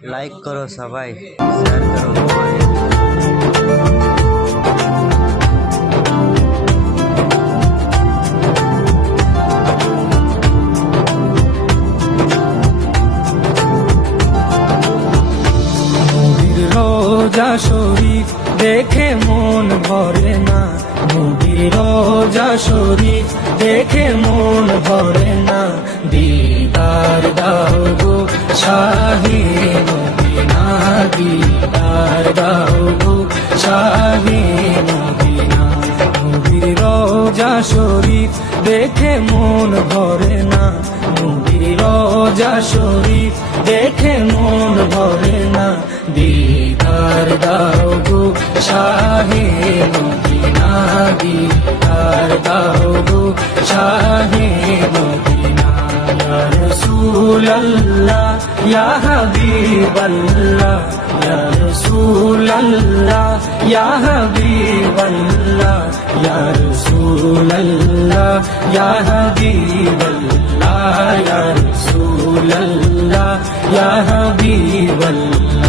Like করো সবাই, share করো সবাই। রোজা শরীফ দেখে মন ভরে না, নবীর রোজা শরীফ দেখে মন ভরে না। দিদার দাও গো শাহে মদিনা, দিদার দাও গো শাহে মদিনা। নবীর রোজা শরীফ দেখে মন ভরে না, নবীর রোজা শরীফ দেখে মন ভরে না। দিদার দাও গো শাহে মদিনা, দিদার দাও গো শাহে মদিনা। ইয়া রাসূলুল্লাহ ইয়া হাবিবাল্লাহ, ইয়া রাসূলুল্লাহ ইয়া হাবিবাল্লাহ, ইয়া রাসূলুল্লাহ ইয়া হাবিবাল্লাহ, ইয়া রাসূলুল্লাহ ইয়া হাবিবাল্লাহ।